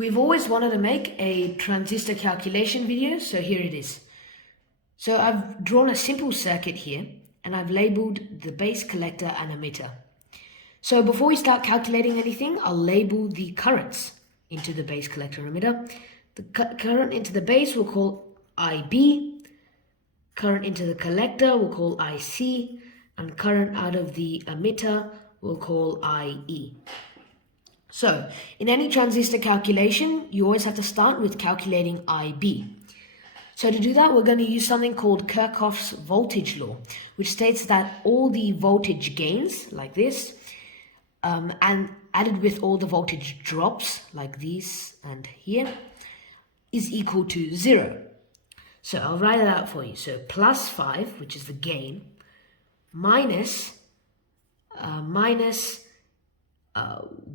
We've always wanted to make a transistor calculation video, so here it is. So I've drawn a simple circuit here, and I've labeled the base collector and emitter. So before we start calculating anything, I'll label the currents into the base collector and emitter. The current into the base we'll call IB, current into the collector we'll call IC, and current out of the emitter we'll call IE. So, in any transistor calculation, you always have to start with calculating IB. So to do that, we're going to use something called Kirchhoff's voltage law, which states that all the voltage gains, like this, and added with all the voltage drops, like these and here, is equal to 0. So I'll write it out for you. So plus 5, which is the gain, minus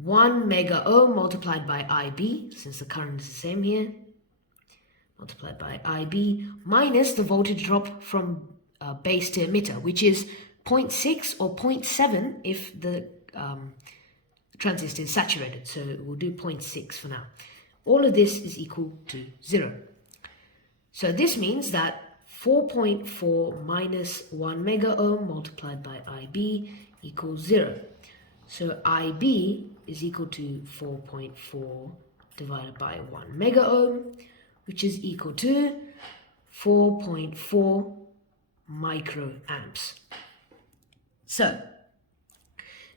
1 mega ohm multiplied by IB, since the current is the same here, multiplied by IB, minus the voltage drop from base to emitter, which is 0.6 or 0.7 if the transistor is saturated. So we'll do 0.6 for now. All of this is equal to 0. So this means that 4.4 minus 1 mega ohm multiplied by IB equals 0. So IB is equal to 4.4 divided by 1 mega ohm, which is equal to 4.4 microamps. So,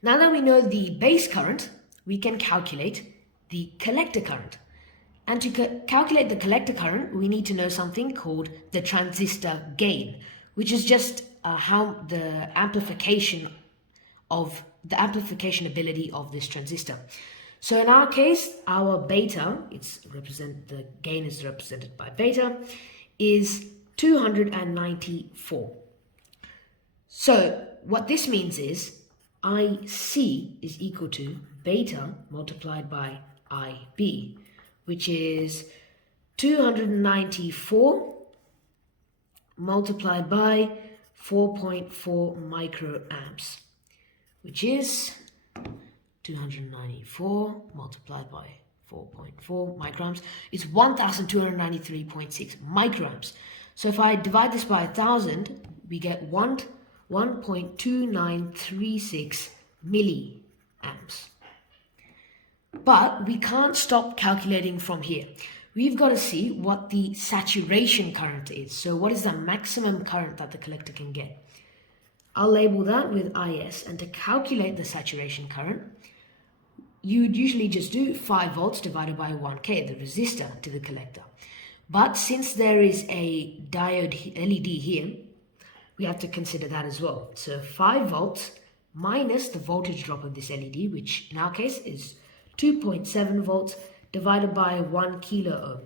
now that we know the base current, we can calculate the collector current. And to calculate the collector current, we need to know something called the transistor gain, which is just how the amplification ability of this transistor. So in our case, our beta, the gain is represented by beta, is 294. So what this means is IC is equal to beta multiplied by IB, which is 294 multiplied by 4.4 microamps, which is 294 multiplied by 4.4 microamps is 1293.6 microamps. So if I divide this by 1,000, we get 1.2936 milliamps. But we can't stop calculating from here. We've got to see what the saturation current is. So what is the maximum current that the collector can get? I'll label that with IS, and to calculate the saturation current, you would usually just do 5 volts divided by 1K, the resistor to the collector. But since there is a diode LED here, we have to consider that as well. So 5 volts minus the voltage drop of this LED, which in our case is 2.7 volts divided by 1 kilo ohm,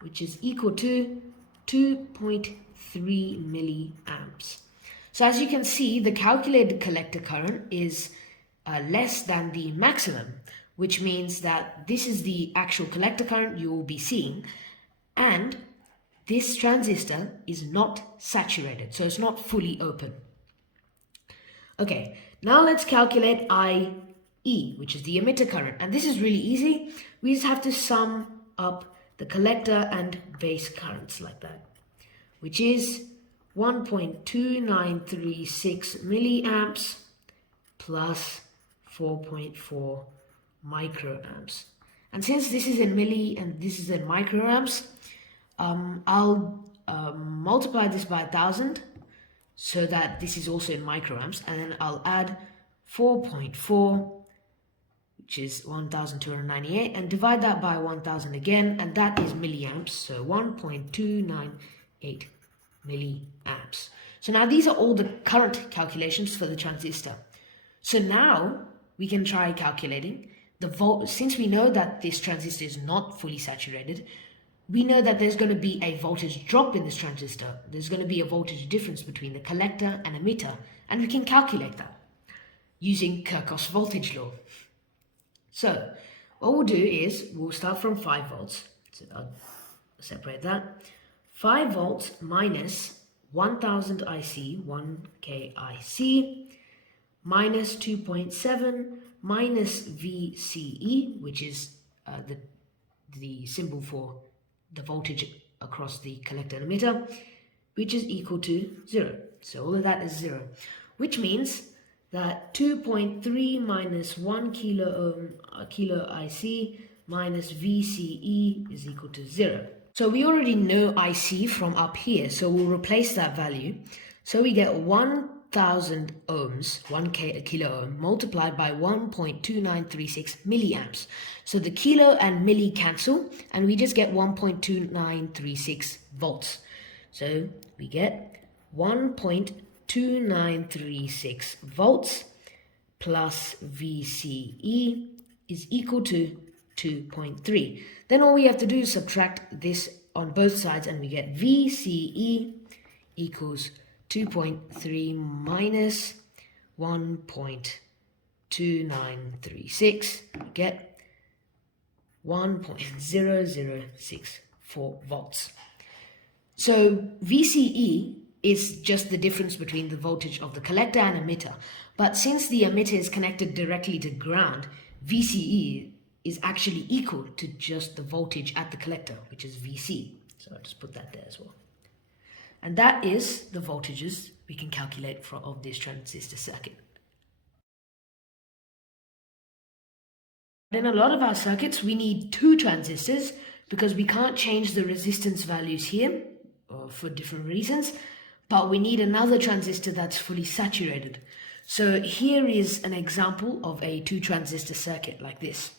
which is equal to 2.3 milliamps. So as you can see, the calculated collector current is less than the maximum, which means that this is the actual collector current you will be seeing, and this transistor is not saturated, so it's not fully open. Okay, now let's calculate IE, which is the emitter current, and this is really easy. We just have to sum up the collector and base currents like that, which is 1.2936 milliamps plus 4.4 microamps. And since this is in milli and this is in microamps, I'll multiply this by 1,000 so that this is also in microamps, and then I'll add 4.4, which is 1,298, and divide that by 1,000 again, and that is milliamps, so 1.298 milliamps. So now these are all the current calculations for the transistor. So now we can try calculating the volt. Since we know that this transistor is not fully saturated, we know that there's going to be a voltage drop in this transistor. There's going to be a voltage difference between the collector and emitter, and we can calculate that using Kirchhoff's voltage law. So what we'll do is we'll start from 5 volts. So I'll separate that. 5 volts minus 1000 IC, 1K IC, minus 2.7 minus VCE, which is the symbol for the voltage across the collector and emitter, which is equal to 0. So all of that is 0, which means that 2.3 minus 1 kilo ohm, kilo IC minus VCE is equal to 0. So we already know IC from up here, so we'll replace that value. So we get 1000 ohms, 1 kilo ohm, multiplied by 1.2936 milliamps. So the kilo and milli cancel, and we just get 1.2936 volts. So we get 1.2936 volts plus VCE is equal to 2.3. Then all we have to do is subtract this on both sides, and we get VCE equals 2.3 minus 1.2936. We get 1.0064 volts. So VCE is just the difference between the voltage of the collector and emitter. But since the emitter is connected directly to ground, VCE is actually equal to just the voltage at the collector, which is VC. So I'll just put that there as well. And that is the voltages we can calculate of this transistor circuit. In a lot of our circuits, we need 2 transistors because we can't change the resistance values here for different reasons, but we need another transistor that's fully saturated. So here is an example of a 2 transistor circuit like this.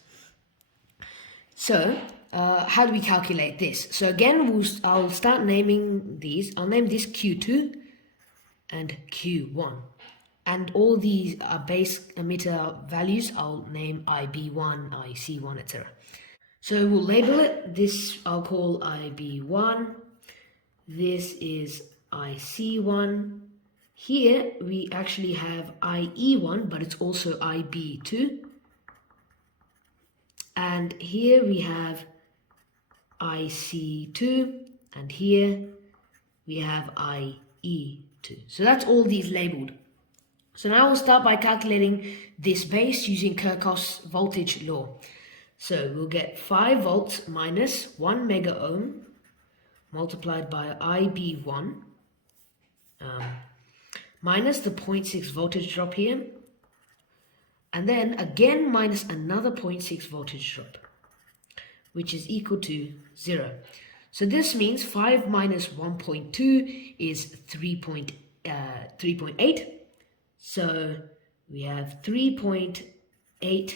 So how do we calculate this? So again, I'll start naming these. I'll name this Q2 and Q1. And all these base emitter values, I'll name IB1, IC1, etc. So we'll label it. This I'll call IB1. This is IC1. Here we actually have IE1, but it's also IB2. And here we have IC2, and here we have IE2. So that's all these labeled. So now we'll start by calculating this base using Kirchhoff's voltage law. So we'll get 5 volts minus 1 mega ohm multiplied by IB1 minus the 0.6 voltage drop here, and then again minus another 0.6 voltage drop, which is equal to 0. So this means 5 minus 1.2 is 3.8. So we have 3.8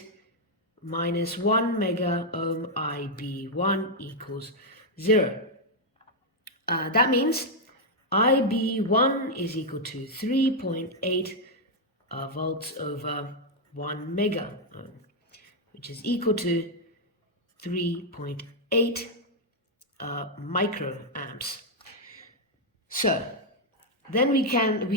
minus 1 mega ohm IB1 equals 0. That means IB1 is equal to 3.8 volts over 1 mega ohm, which is equal to 3.8 microamps. So then we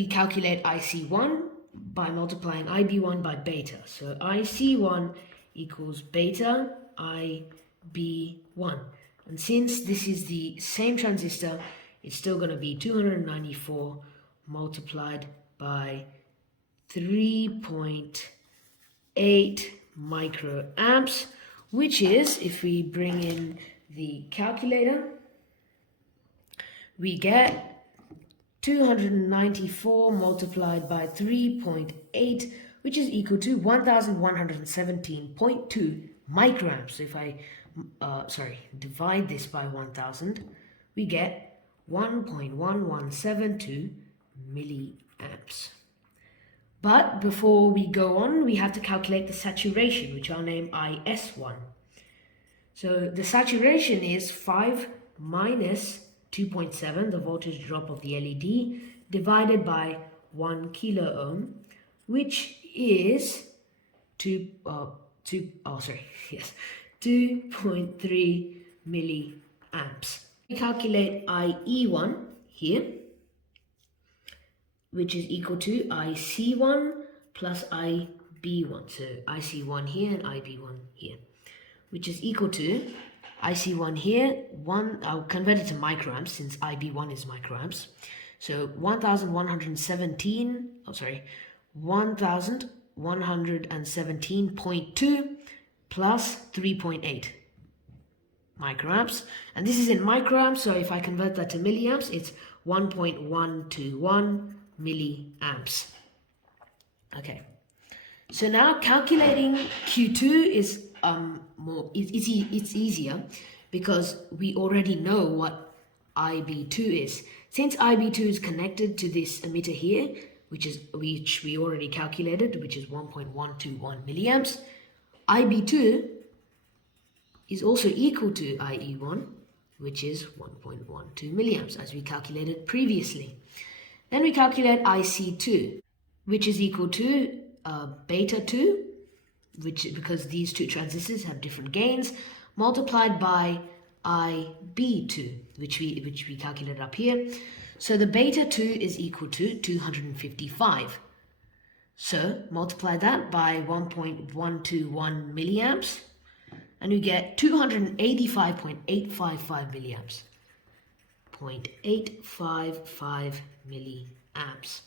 calculate IC1 by multiplying IB1 by beta. So IC1 equals beta IB1. And since this is the same transistor, it's still going to be 294 multiplied by 3.8 microamps, which is, if we bring in the calculator, we get 294 multiplied by 3.8, which is equal to 1117.2 microamps. So if I divide this by 1000, we get 1.1172 milliamps. But before we go on, we have to calculate the saturation, which I'll name IS1. So the saturation is 5 minus 2.7, the voltage drop of the LED, divided by 1 kilo ohm, which is 2.3 milliamps. We calculate IE1 here, which is equal to IC1 plus IB1. So IC1 here and IB1 here, which is equal to IC1 here, I'll convert it to microamps since IB1 is microamps. So 1117.2 plus 3.8 microamps, and this is in microamps, so if I convert that to milliamps, it's 1.121 milliamps. Okay, so now calculating Q2 is it's easier because we already know what IB2 is. Since IB2 is connected to this emitter here, which we already calculated, which is 1.121 milliamps, IB2 is also equal to IE1, which is 1.12 milliamps, as we calculated previously. Then we calculate IC2, which is equal to beta 2, because these two transistors have different gains, multiplied by IB2, which we calculated up here. So the beta 2 is equal to 255. So multiply that by 1.121 milliamps, and you get 285.855 milliamps. 0.855 milliamps.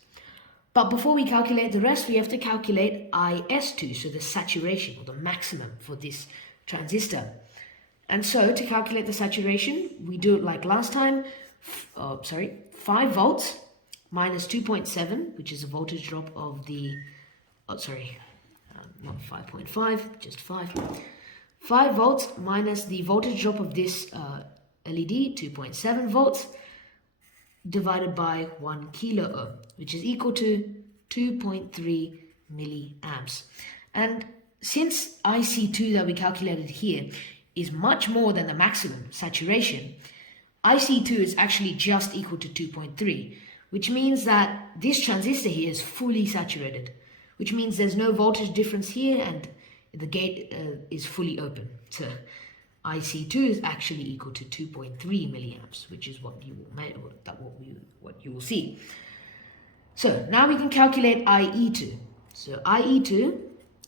But before we calculate the rest, we have to calculate IS2, so the saturation or the maximum for this transistor. And so to calculate the saturation, we do it like last time. 5 volts minus 2.7, which is a voltage drop of the, not 5.5, just 5. 5 volts minus the voltage drop of this LED, 2.7 volts, divided by 1 kilo ohm, which is equal to 2.3 milliamps. And since IC2 that we calculated here is much more than the maximum saturation, IC2 is actually just equal to 2.3, which means that this transistor here is fully saturated, which means there's no voltage difference here and the gate is fully open. So IC2 is actually equal to 2.3 milliamps, which is what you will see. So now we can calculate IE2. So IE2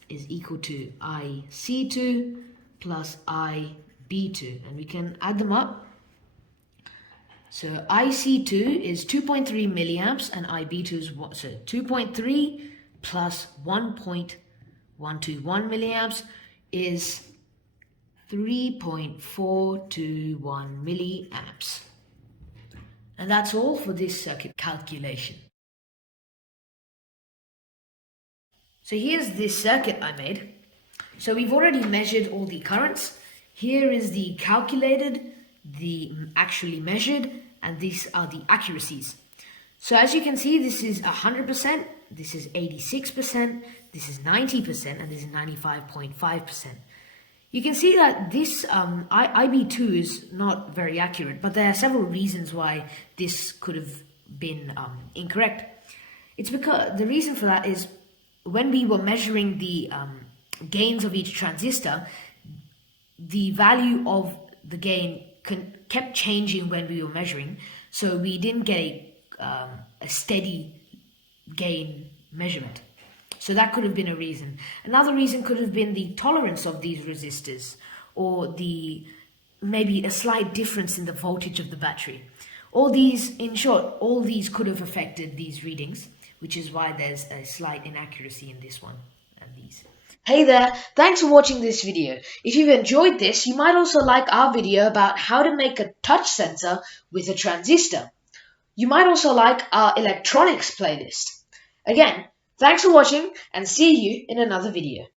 is equal to IC2 plus IB2, and we can add them up. So IC2 is 2.3 milliamps and IB2 is what? So 2.3 plus 1.121 milliamps is 3.421 milliamps. And that's all for this circuit calculation. So here's this circuit I made. So we've already measured all the currents. Here is the calculated, the actually measured, and these are the accuracies. So as you can see, this is 100%, this is 86%, this is 90%, and this is 95.5%. You can see that this IB2 is not very accurate, but there are several reasons why this could have been incorrect. It's because the reason for that is when we were measuring the gains of each transistor, the value of the gain kept changing when we were measuring, so we didn't get a steady gain measurement. So that could have been a reason. Another reason could have been the tolerance of these resistors, or maybe a slight difference in the voltage of the battery. All these, in short, all these could have affected these readings, which is why there's a slight inaccuracy in this one and these. Hey there, thanks for watching this video. If you've enjoyed this, you might also like our video about how to make a touch sensor with a transistor. You might also like our electronics playlist. Again, thanks for watching and see you in another video.